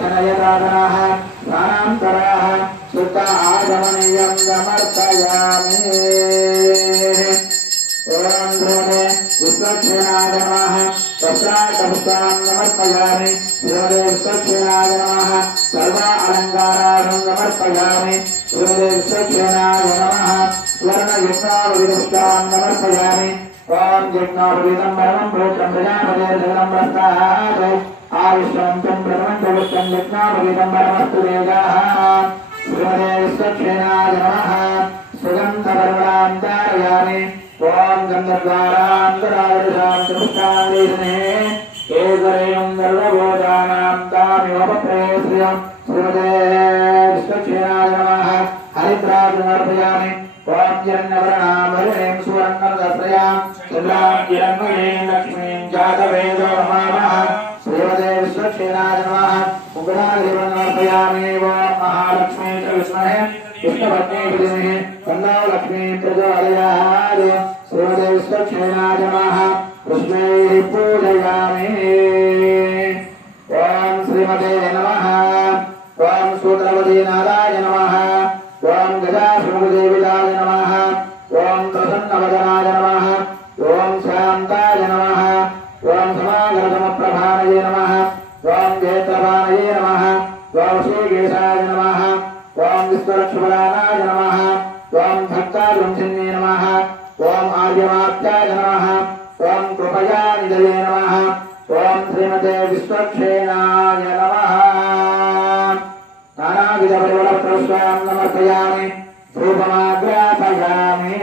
जनयदादनः प्राणान्तराः सुत आगमनीयं समर्पयामि ओम ध्रुवे विश्वक्षेणाय नमः तत्राटपुष्पां समर्पयामि ध्रुवे विश्वक्षेणाय नमः सर्व अलङ्कारान् समर्पयामि ध्रुवे विश्वक्षेणाय नमः स्वर्णयज्ञावलिपुष्पां समर्पयामि ओम यज्ञावलितं परमं प्रोक्तं प्रजापते जगदं प्रस्तात् आयुष्यन्तं प्रथमं यज्ञावलितं परमस्तु वेदाः ध्रुवे विश्वक्षेणाय नमः सुगन्धपर्वणां धारयामि ओम गंधद्वारांतरावृषांतमुष्टांगेशने केसरेयं सर्वभूतानां तामिवप्रेयस्रियं श्रीमते विश्वक्षेणाय नमः हरिद्राजमर्पयामि ओम जन्नवर्णां हरिणीं सुवर्णरसयां चन्द्रां हिरण्मयीं लक्ष्मीं जातवेदो नमामः श्रीमते विश्वक्षेणाय नमः उग्राधिपमर्पयामि ओम महालक्ष्मी च विष्महे विष्णुपत्नी विद्महे तन्नो लक्ष्मी प्रचोदयात् श्रीमते विश्वक्षेणाय नमः पुष्पैः पूजयामि ओम श्रीमते नमः ओम सूत्रवती नाराय नमः ओम गजासुरदेविताय नमः ओम प्रसन्नवदनाय नमः ओम शान्ताय नमः ओम समागतमप्रभानये नमः ओम जयत्रभानये नमः ओम श्रीकेशाय नमः ओम विश्वलक्ष्मणाय नमः ओम भक्तालुंसिन्ये नमः ओम आर्यमात्याय नमः ओम कृपयानिधये नमः ओम श्रीमते विश्वक्षेणाय नमः नानाविधपरिमलपुष्पां समर्पयामि धूपमाग्रापयामि